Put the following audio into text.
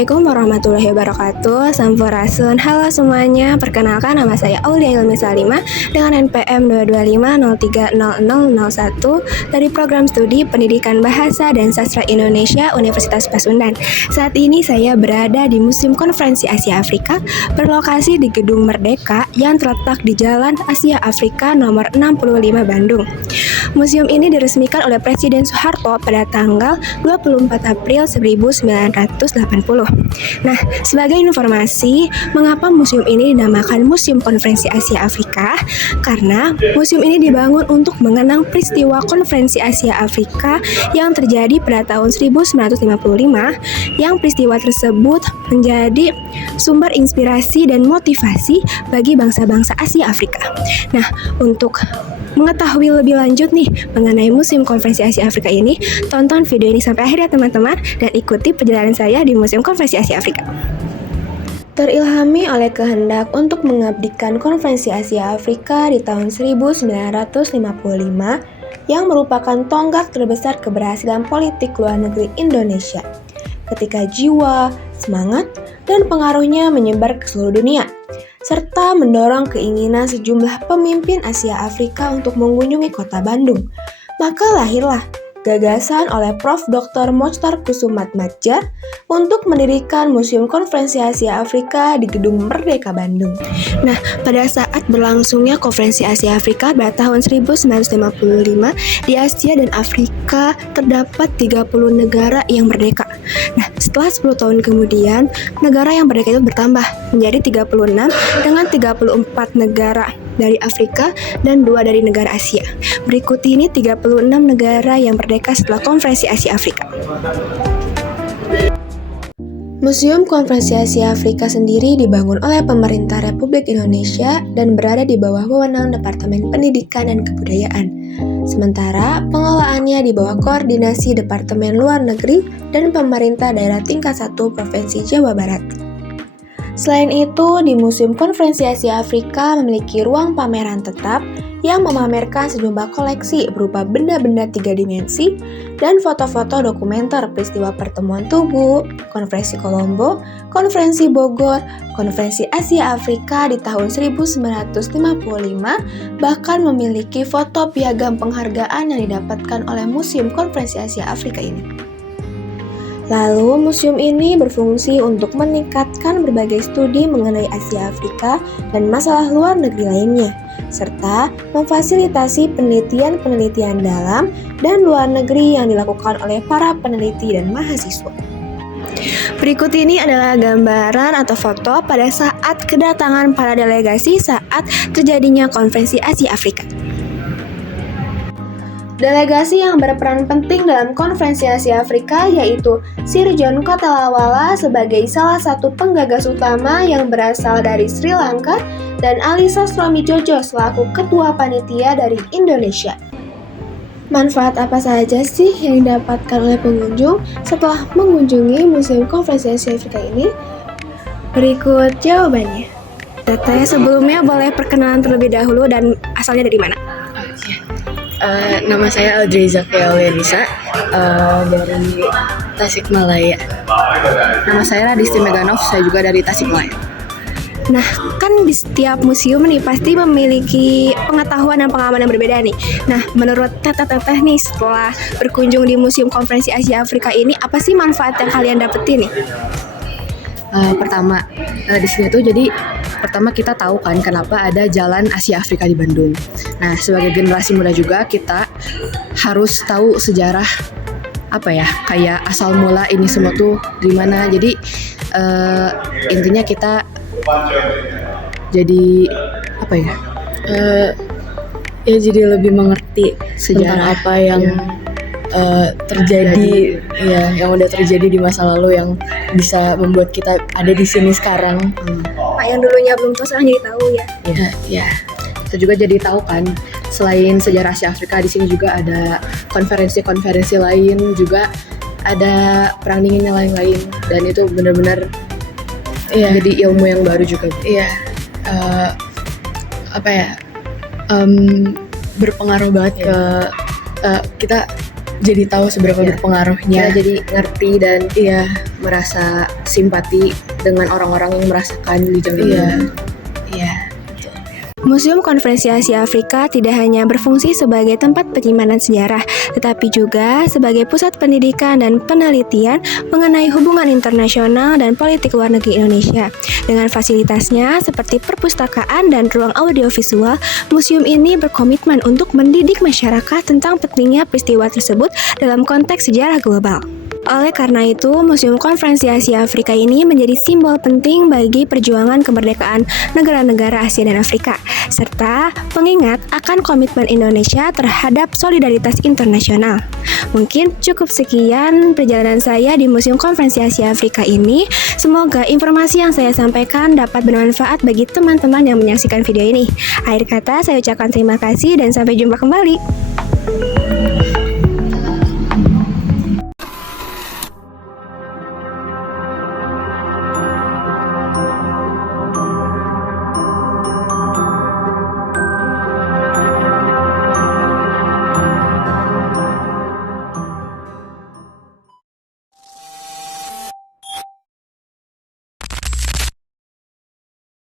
Assalamualaikum warahmatullahi wabarakatuh. Sampurasun. Halo semuanya. Perkenalkan, nama saya Aulia Ilmi Salima dengan NPM 225030001 dari Program Studi Pendidikan Bahasa dan Sastra Indonesia Universitas Pasundan. Saat ini saya berada di Museum Konferensi Asia Afrika berlokasi di Gedung Merdeka yang terletak di Jalan Asia Afrika nomor 65 Bandung. Museum ini diresmikan oleh Presiden Soeharto pada tanggal 24 April 1980. Nah, sebagai informasi, mengapa museum ini dinamakan Museum Konferensi Asia Afrika? Karena museum ini dibangun untuk mengenang peristiwa Konferensi Asia Afrika yang terjadi pada tahun 1955, yang peristiwa tersebut menjadi sumber inspirasi dan motivasi bagi bangsa-bangsa Asia Afrika. Nah, untuk mengetahui lebih lanjut nih mengenai Museum Konferensi Asia Afrika ini, tonton video ini sampai akhir ya teman-teman, dan ikuti perjalanan saya di Museum Konferensi Asia Afrika. Terilhami oleh kehendak untuk mengabdikan Konferensi Asia Afrika di tahun 1955 yang merupakan tonggak terbesar keberhasilan politik luar negeri Indonesia, ketika jiwa, semangat, dan pengaruhnya menyebar ke seluruh dunia, serta mendorong keinginan sejumlah pemimpin Asia Afrika untuk mengunjungi kota Bandung. Maka lahirlah gagasan oleh Prof. Dr. Mochtar Kusumatmadja untuk mendirikan Museum Konferensi Asia Afrika di Gedung Merdeka Bandung. Nah, pada saat berlangsungnya Konferensi Asia Afrika pada tahun 1955, di Asia dan Afrika terdapat 30 negara yang merdeka. Nah, setelah 10 tahun kemudian, negara yang merdeka itu bertambah menjadi 36 dengan 34 negara dari Afrika dan 2 dari negara Asia. Berikut ini 36 negara yang merdeka setelah Konferensi Asia Afrika. Museum Konferensi Asia Afrika sendiri dibangun oleh pemerintah Republik Indonesia dan berada di bawah wewenang Departemen Pendidikan dan Kebudayaan. Sementara pengelolaannya di bawah koordinasi Departemen Luar Negeri dan pemerintah daerah tingkat 1 Provinsi Jawa Barat. Selain itu, di Museum Konferensi Asia Afrika memiliki ruang pameran tetap yang memamerkan sejumlah koleksi berupa benda-benda 3 dimensi dan foto-foto dokumenter peristiwa pertemuan Tugu, Konferensi Kolombo, Konferensi Bogor, Konferensi Asia Afrika di tahun 1955, bahkan memiliki foto piagam penghargaan yang didapatkan oleh Museum Konferensi Asia Afrika ini. Lalu, museum ini berfungsi untuk meningkatkan berbagai studi mengenai Asia Afrika dan masalah luar negeri lainnya, serta memfasilitasi penelitian-penelitian dalam dan luar negeri yang dilakukan oleh para peneliti dan mahasiswa. Berikut ini adalah gambaran atau foto pada saat kedatangan para delegasi saat terjadinya Konferensi Asia Afrika. Delegasi yang berperan penting dalam Konferensi Asia Afrika yaitu Sir John Kotelawala sebagai salah satu penggagas utama yang berasal dari Sri Lanka dan Ali Sastroamidjojo selaku ketua panitia dari Indonesia. Manfaat apa saja sih yang didapatkan oleh pengunjung setelah mengunjungi Museum Konferensi Asia Afrika ini? Berikut jawabannya. Teteh, sebelumnya boleh perkenalan terlebih dahulu dan asalnya dari mana? Nama saya Audrey Zakia Aulianisa dari Tasikmalaya. Nama saya Radisti Meganov, saya juga dari Tasikmalaya. Nah, kan di setiap museum nih pasti memiliki pengetahuan dan pengalaman yang berbeda nih. Nah, menurut teteh nih setelah berkunjung di Museum Konferensi Asia Afrika ini, apa sih manfaat yang kalian dapetin nih? Pertama, di sini tuh jadi pertama kita tahu kan kenapa ada Jalan Asia Afrika di Bandung. Nah, sebagai generasi muda juga kita harus tahu sejarah kayak asal mula ini semua tuh dari mana. Jadi intinya kita jadi jadi lebih mengerti sejarah tentang apa yang terjadi ya, yang udah terjadi di masa lalu yang bisa membuat kita ada di sini sekarang. Pak yang dulunya belum tahu sekarang jadi tahu ya. Ya. Kita juga jadi tahu kan, selain sejarah Asia Afrika di sini juga ada konferensi-konferensi lain, juga ada perang dingin yang lain-lain, dan itu benar-benar jadi ilmu yang baru juga. Iya. Berpengaruh banget ke kita jadi tahu seberapa Ya. berpengaruhnya. Kita jadi ngerti dan Iya, merasa simpati dengan orang-orang yang merasakan di zaman iya, ini. iya. Museum Konferensi Asia Afrika tidak hanya berfungsi sebagai tempat penyimpanan sejarah, tetapi juga sebagai pusat pendidikan dan penelitian mengenai hubungan internasional dan politik luar negeri Indonesia. Dengan fasilitasnya seperti perpustakaan dan ruang audiovisual, museum ini berkomitmen untuk mendidik masyarakat tentang pentingnya peristiwa tersebut dalam konteks sejarah global. Oleh karena itu, Museum Konferensi Asia Afrika ini menjadi simbol penting bagi perjuangan kemerdekaan negara-negara Asia dan Afrika, serta pengingat akan komitmen Indonesia terhadap solidaritas internasional. Mungkin cukup sekian perjalanan saya di Museum Konferensi Asia Afrika ini. Semoga informasi yang saya sampaikan dapat bermanfaat bagi teman-teman yang menyaksikan video ini. Akhir kata, saya ucapkan terima kasih dan sampai jumpa kembali.